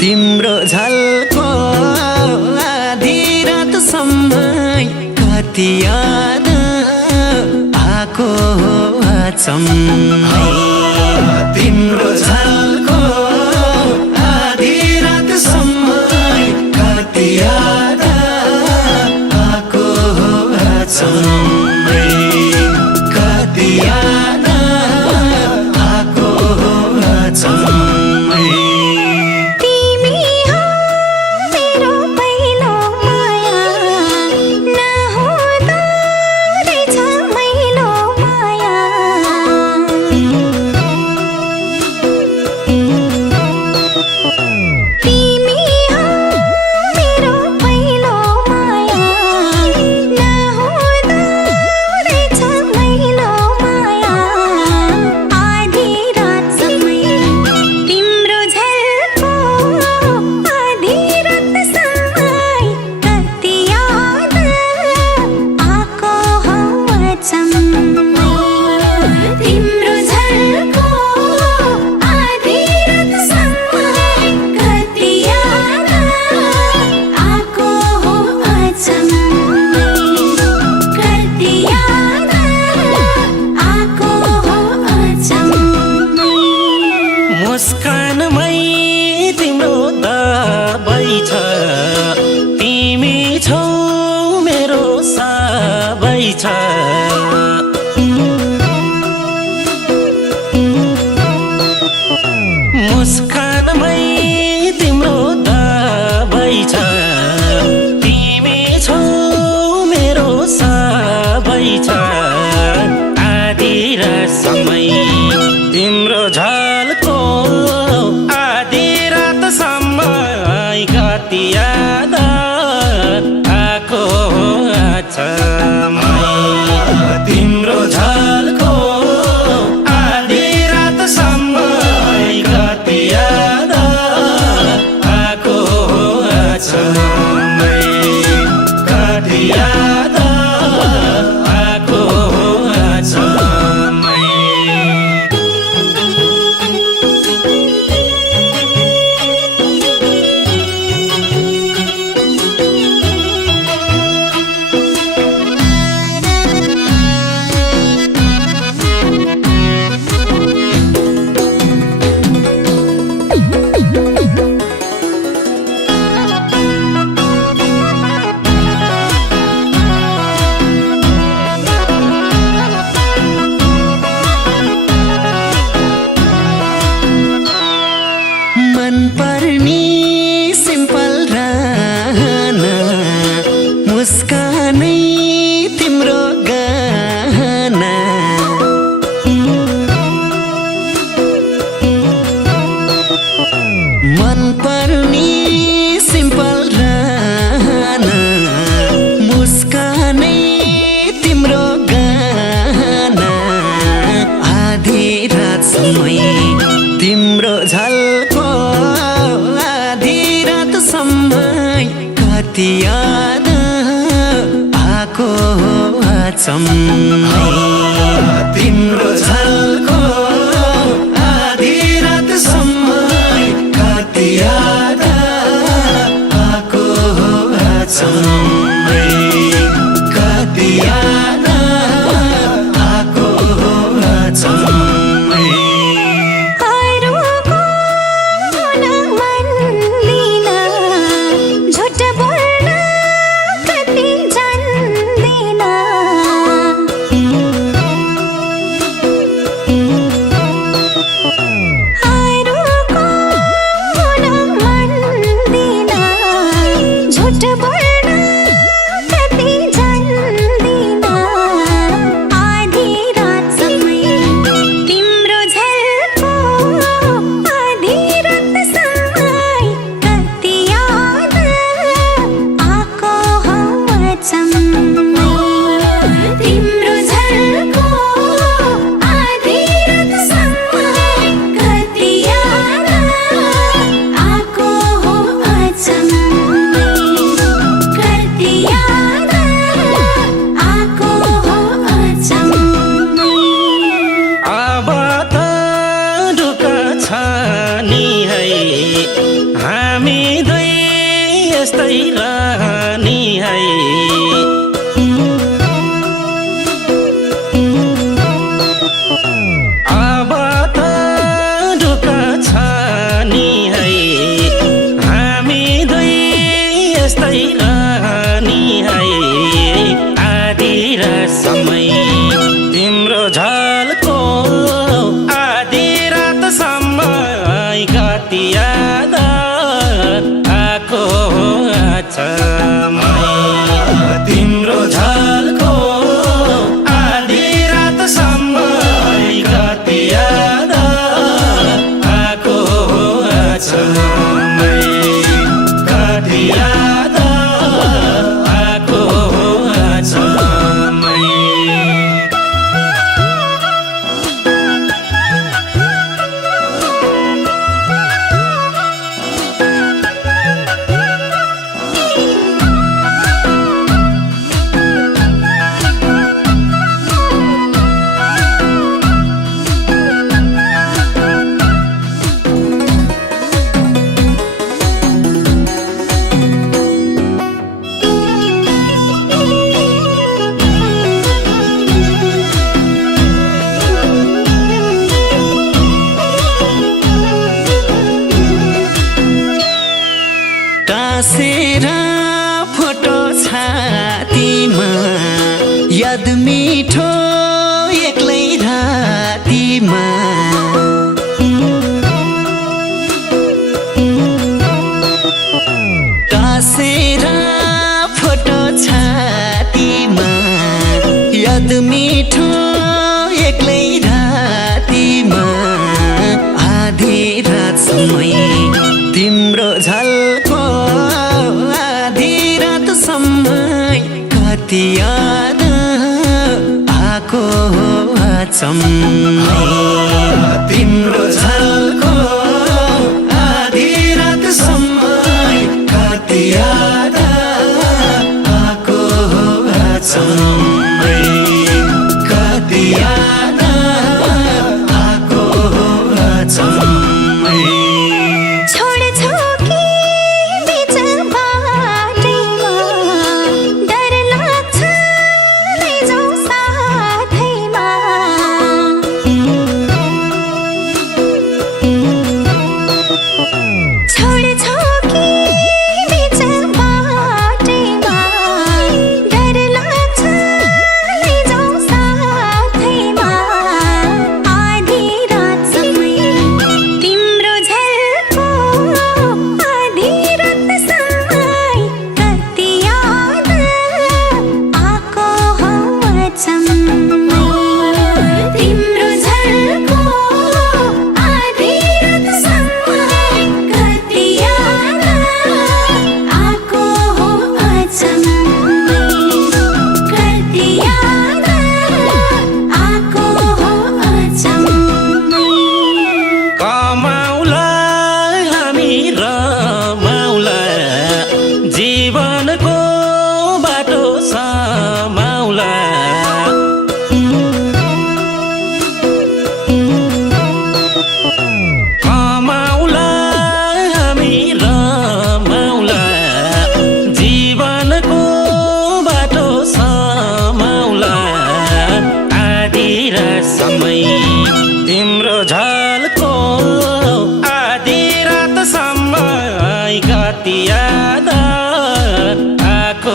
तिम्रो झल्को आधी रातसम्म कति याद आको अचम्मै तिम्रो झल्को आधी रातसम्म कति याद आको अचम्मै कति याद आको अचम्मै मुस्कानमै तिम्रो दबाई छ तिमी छौ मेरो सबै छ मुस्कानमै तिम्रो दबाई छ तिमी छौ मेरो सबै छ आधी रातसम्मै तिम्रो झल्को आधी रातसम्म कति याद आको अचम्मै तिम्रो झल्को आधी रातसम्म कति याद आको अचम्मै कति याद आको अचम्मै मुस्कानै तिम्रो गहना मन पर्नी सिम्पल रहना मुस्कानै तिम्रो गहना आधी रातसम्मै तिम्रो झल्को आधी रातसम्म कति याद आको अचम्मै तिम्रो झल्को आधी रातसम्म कति याद आको अचम्मै कति याद आको अचम्मै हामी दुई यस्तै रहनी है अब त ढुक छ नि है हामी दुई यस्तै रहनी है आधी रात समय तिम्रो झलको आधी रातसम्म कति याद आएको तिम्रो झलको आधी रातसम्म कति याद आएको कति याद आएको टाँसेर फोटो छातीमा याद मिठो एक्लै रातीमा टाँसेर फोटो छातीमा याद मिठो एक्लै रातीमा आधी रात समय तिम्रो झलको आधी रातसम्म कति याद आएको तिम्रो झलको आधी रातसम्म कति याद आएको कति याद आएको जीवनको बाटो समाउला कमाउला हामी रमाउला जीवनको बाटो समाउला आधी रात समय तिम्रो झलको आधी रातसम्म कति याद आएको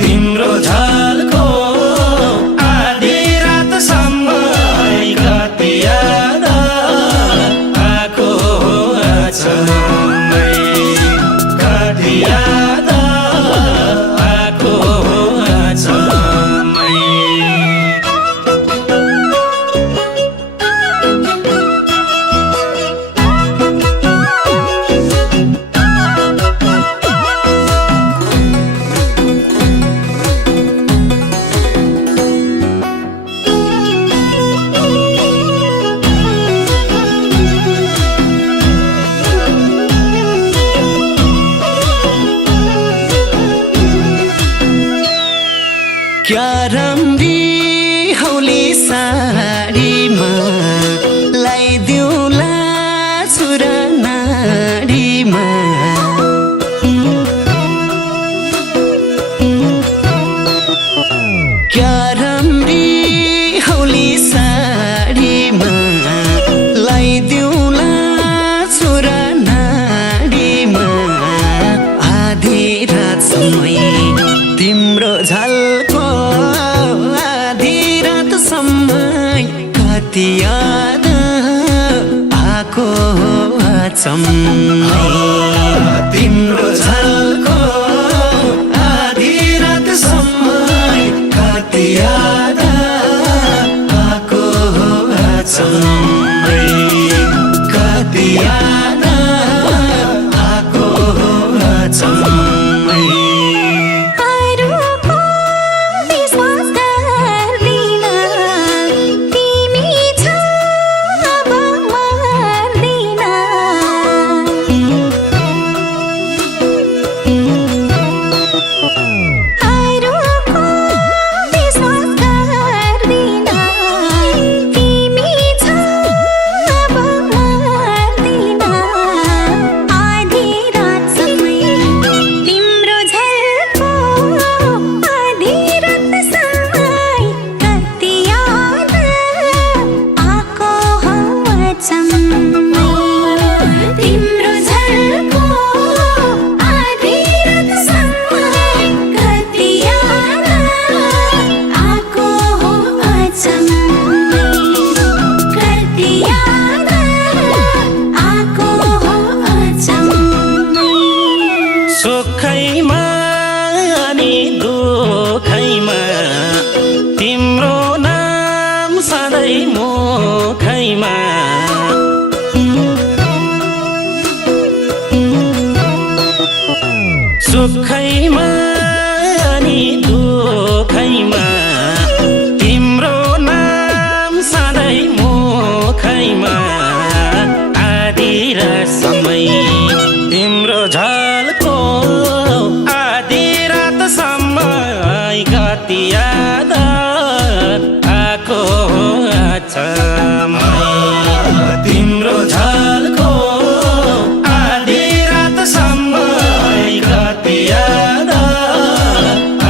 तिम्रो झलको आधी रातसम्म कति याद आएको कति याद आएको आको अचम्मै तिम्रो झल्को आधी रातसम्म कति याद आको अचम्मै कति याद आको अचम्मै सुखैमा अनि दुखैमा तिम्रो नाम सधैँ मुखैमा सुखैमा अनि दुखैमा तिम्रो नाम सधैँ मुखैमा आधी रात समय तिम्रो झल्को आधी रातसम्म कति याद आको अचम्मै तिम्रो झल्को आधी रातसम्म कति याद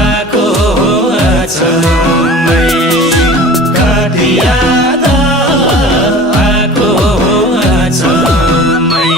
आको अचम्मै कति याद आको अचम्मै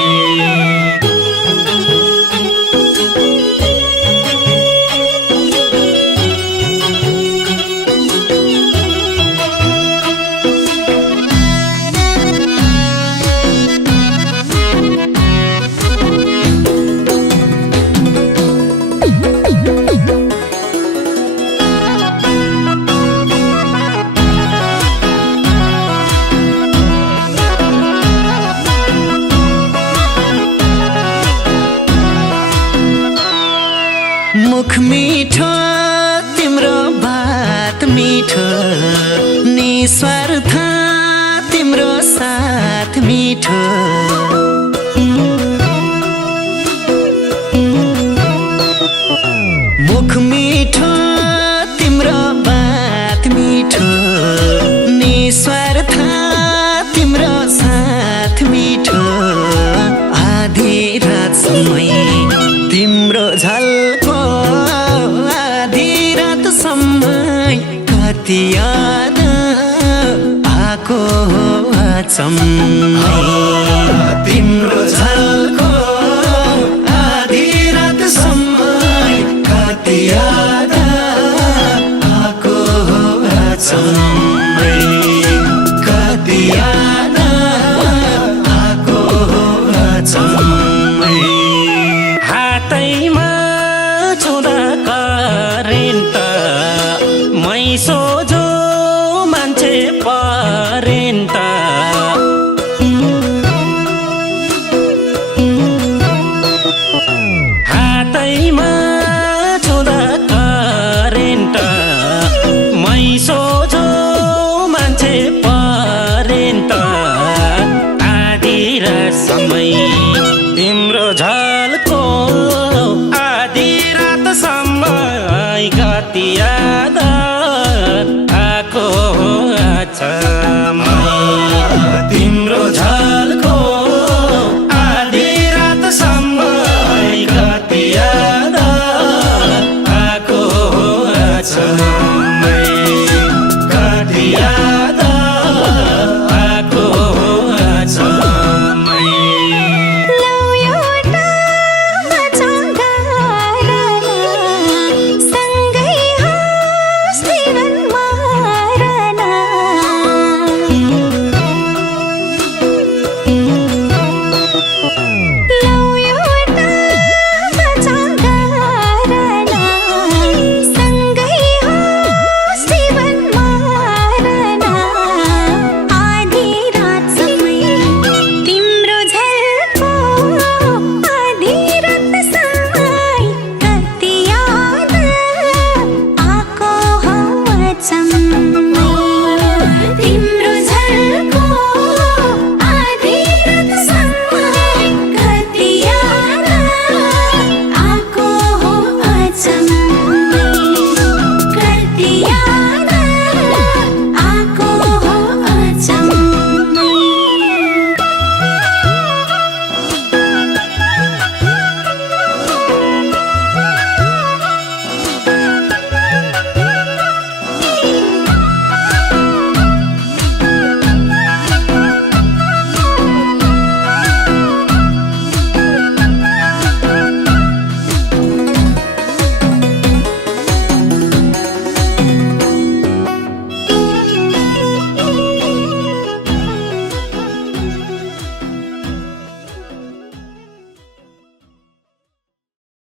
मुख मिठो तिम्रो बात मिठो निस्वार्थ तिम्रो साथ मिठो मुख मिठो तिम्रो बात मिठो निस्वार्थ तिम्रो साथ मिठो आधी रात समय तिम्रो झल्को आधी रातसम्म कति याद आको अचम्मै तिम्रो झल्को आधी रातसम्म कति याद आको अचम्मै कति याद आको अचम्मै हातैमा छुँदा करेन्ट मै सोझो मान्छे परेन्ट हातैमा छुँदा करेन्ट मै सोझो मान्छे परेन्ट आधी रात समय तिम्रो झल्को आधी रातसम्म कति याद आको अचम्मै